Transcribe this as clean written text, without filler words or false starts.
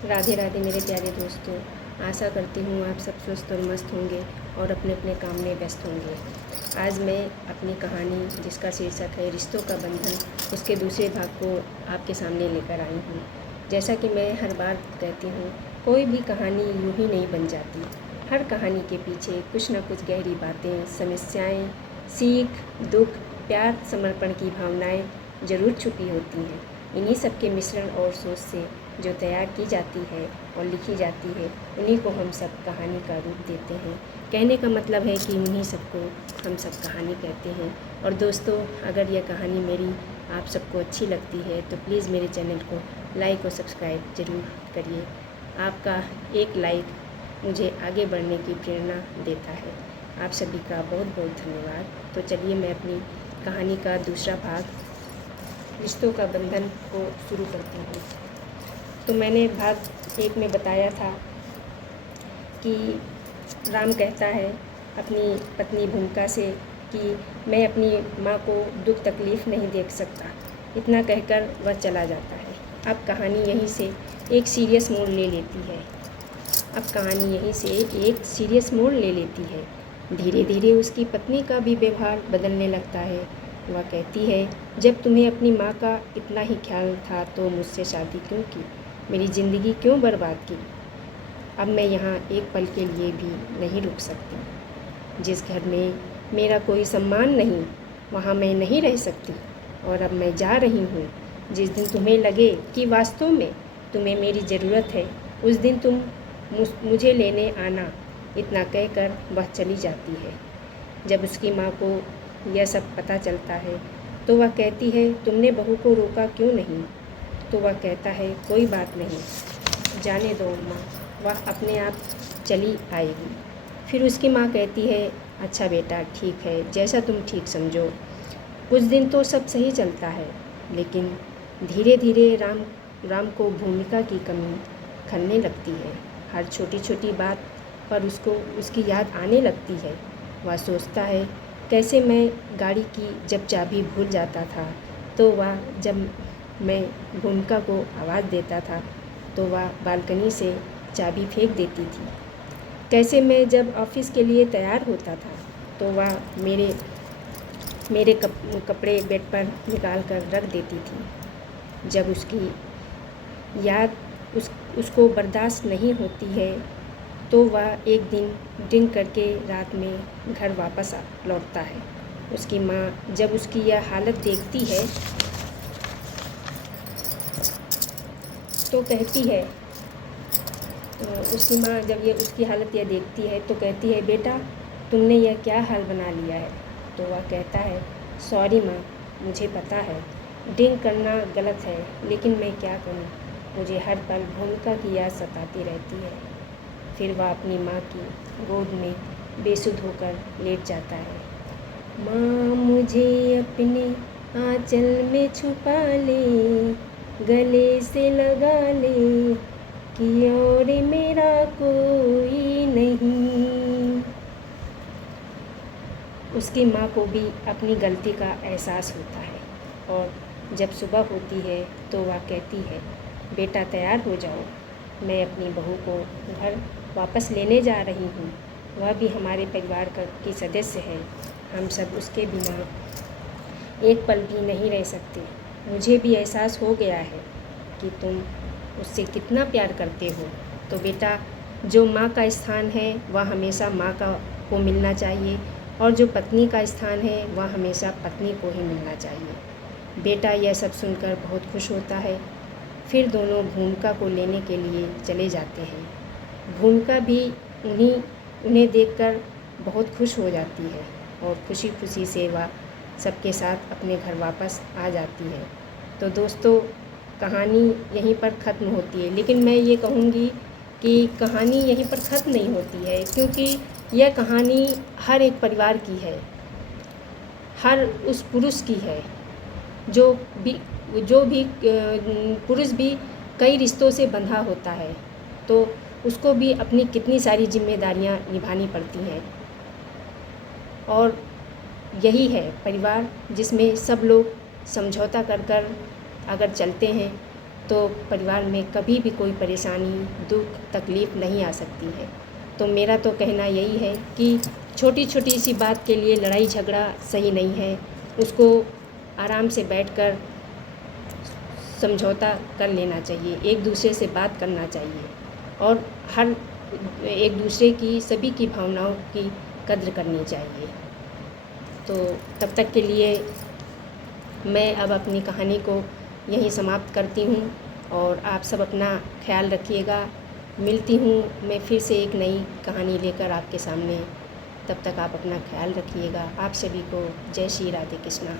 राधे राधे मेरे प्यारे दोस्तों। आशा करती हूँ आप सब स्वस्थ और मस्त होंगे और अपने अपने काम में व्यस्त होंगे। आज मैं अपनी कहानी जिसका शीर्षक है रिश्तों का बंधन, उसके दूसरे भाग को आपके सामने लेकर आई हूँ। जैसा कि मैं हर बार कहती हूँ, कोई भी कहानी यूँ ही नहीं बन जाती। हर कहानी के पीछे कुछ न कुछ गहरी बातें, समस्याएँ, सीख, दुख, प्यार, समर्पण की भावनाएँ ज़रूर छुपी होती हैं। इन्हीं सब के मिश्रण और सोच से जो तैयार की जाती है और लिखी जाती है, उन्हीं को हम सब कहानी का रूप देते हैं। कहने का मतलब है कि उन्हीं सबको हम सब कहानी कहते हैं। और दोस्तों, अगर यह कहानी मेरी आप सबको अच्छी लगती है तो प्लीज़ मेरे चैनल को लाइक और सब्सक्राइब ज़रूर करिए। आपका एक लाइक मुझे आगे बढ़ने की प्रेरणा देता है। आप सभी का बहुत बहुत धन्यवाद। तो चलिए मैं अपनी कहानी का दूसरा भाग, रिश्तों का बंधन, को शुरू करती हूँ। तो मैंने भाग 1 में बताया था कि राम कहता है अपनी पत्नी भूमिका से कि मैं अपनी माँ को दुख तकलीफ़ नहीं देख सकता। इतना कहकर वह चला जाता है। अब कहानी यहीं से एक सीरियस मोड़ ले लेती है। धीरे धीरे उसकी पत्नी का भी व्यवहार बदलने लगता है। वह कहती है, जब तुम्हें अपनी माँ का इतना ही ख्याल था तो मुझसे शादी क्यों की? मेरी ज़िंदगी क्यों बर्बाद की? अब मैं यहाँ एक पल के लिए भी नहीं रुक सकती। जिस घर में मेरा कोई सम्मान नहीं, वहाँ मैं नहीं रह सकती। और अब मैं जा रही हूँ। जिस दिन तुम्हें लगे कि वास्तव में तुम्हें मेरी ज़रूरत है, उस दिन तुम मुझे लेने आना। इतना कहकर वह चली जाती है। जब उसकी माँ को यह सब पता चलता है तो वह कहती है, तुमने बहू को रोका क्यों नहीं? तो वह कहता है, कोई बात नहीं, जाने दो माँ, वह अपने आप चली आएगी। फिर उसकी माँ कहती है, अच्छा बेटा, ठीक है, जैसा तुम ठीक समझो। कुछ दिन तो सब सही चलता है, लेकिन धीरे धीरे राम को भूमिका की कमी खलने लगती है। हर छोटी छोटी बात पर उसको उसकी याद आने लगती है। वह सोचता है, कैसे मैं गाड़ी की जब चाबी भूल जाता था तो वह जब मैं भूमिका को आवाज़ देता था तो वह बालकनी से चाबी फेंक देती थी। कैसे मैं जब ऑफ़िस के लिए तैयार होता था तो वह मेरे कपड़े बेड पर निकाल कर रख देती थी। जब उसकी याद उसको बर्दाश्त नहीं होती है तो वह एक दिन ड्रिंक करके रात में घर वापस लौटता है। उसकी माँ जब उसकी यह हालत देखती है तो कहती है, उसकी माँ जब ये उसकी हालत यह देखती है तो कहती है, बेटा तुमने यह क्या हाल बना लिया है? तो वह कहता है, सॉरी माँ, मुझे पता है ड्रिंक करना गलत है, लेकिन मैं क्या करूँ, मुझे हर पल भूमिका की याद सताती रहती है। फिर वह अपनी माँ की गोद में बेसुध होकर लेट जाता है। माँ मुझे अपने आंचल में छुपा ले, गले से लगा ले कि और मेरा कोई नहीं। उसकी माँ को भी अपनी गलती का एहसास होता है और जब सुबह होती है तो वह कहती है, बेटा तैयार हो जाओ, मैं अपनी बहू को घर वापस लेने जा रही हूँ। वह भी हमारे परिवार की सदस्य है। हम सब उसके बिना एक पल भी नहीं रह सकते। मुझे भी एहसास हो गया है कि तुम उससे कितना प्यार करते हो। तो बेटा, जो माँ का स्थान है वह हमेशा माँ को मिलना चाहिए और जो पत्नी का स्थान है वह हमेशा पत्नी को ही मिलना चाहिए। बेटा यह सब सुनकर बहुत खुश होता है। फिर दोनों भूमिका को लेने के लिए चले जाते हैं। भूमिका भी उन्हें देखकर बहुत खुश हो जाती है और खुशी खुशी से वह सबके साथ अपने घर वापस आ जाती है। तो दोस्तों, कहानी यहीं पर ख़त्म होती है, लेकिन मैं ये कहूँगी कि कहानी यहीं पर ख़त्म नहीं होती है, क्योंकि यह कहानी हर एक परिवार की है, हर उस पुरुष की है जो भी पुरुष भी कई रिश्तों से बंधा होता है, तो उसको भी अपनी कितनी सारी जिम्मेदारियां निभानी पड़ती हैं। और यही है परिवार, जिसमें सब लोग समझौता कर अगर चलते हैं तो परिवार में कभी भी कोई परेशानी, दुख, तकलीफ़ नहीं आ सकती है। तो मेरा तो कहना यही है कि छोटी छोटी सी बात के लिए लड़ाई झगड़ा सही नहीं है। उसको आराम से बैठकर समझौता कर लेना चाहिए, एक दूसरे से बात करना चाहिए और हर एक दूसरे की, सभी की भावनाओं की कद्र करनी चाहिए। तो तब तक के लिए मैं अब अपनी कहानी को यहीं समाप्त करती हूँ और आप सब अपना ख्याल रखिएगा। मिलती हूँ मैं फिर से एक नई कहानी लेकर आपके सामने। तब तक आप अपना ख्याल रखिएगा। आप सभी को जय श्री राधे कृष्णा।